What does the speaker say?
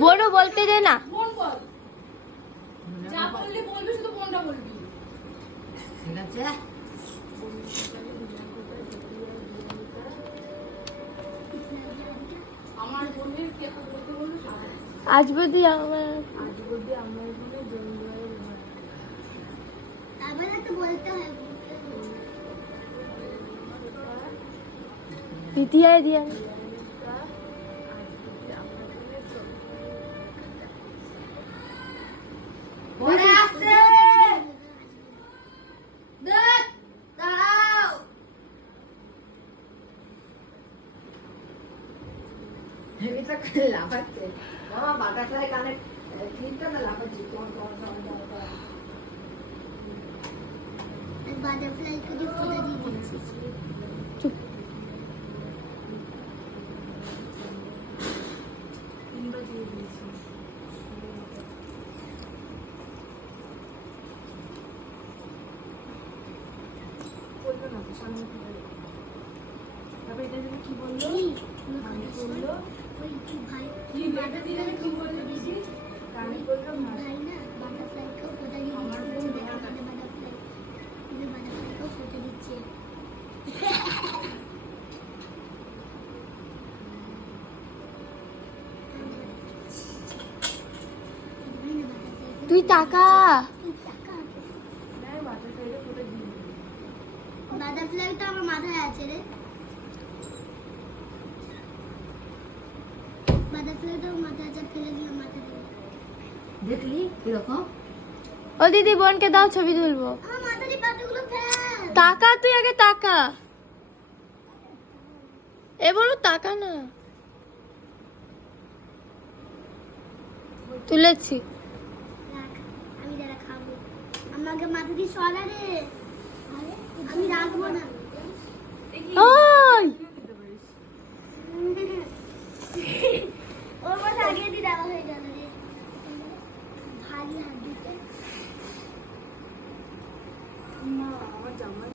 বোনও বলতে দে না। বোন বল, যা বললি বলবি, শুধু বোনটা বলবি। ঠিক আছে। আমার বোনের কে বলতে বলবি? আজ বুদ্ধি আমার আজ বলবি আমার বোনের জন্মদিনের আবার একটা বলতে হয়। দিদিয়ায় দিয়া পরে আসছে। দেখ, দাও। এটা লাফাচ্ছে। বাবা বাটারফ্লাই কানে ক্লিপটা তো লাফাচ্ছি। বাটারফ্লাই কে দিয়ে ফোটা দিয়ে দিচ্ছি। তিনবার দিয়ে দিয়েছি। বলবে না তো, সামনে থেকে বলবে। তারপরে এটা যেন কি বললো? আমি বললো ওই কি ভাই কি বেটা দিলে কি বললো দিদি? কানে বললো ভাই না বাটারফ্লাই কে ফোটা দিয়ে আমার দিচ্ছে। বোন আমাদের বাটারফ্লাই কে ফোটা দিচ্ছে। তুই টাকা বাটারফ্লাইটা ফোটা দিয়ে দিল। বাটারফ্লাই তো আমার মাথায় আছে রে। বাটারফ্লাই তো মাথায় আছে, ফেলে দিলাম মাথা থেকে। দেখলি কিরকম? ও দিদি বোনকে দাও, ছবি তুলবো। আমার মাথার এই পাতাগুলো ফেল। টাকা, তুই আগে টাকা। এ বলো টাকা না। তুলেছি। রাখ, আমি যারা খাবো। আমাকে মাথা দিয়ে সরা রে। আমি রাখবো না। ওই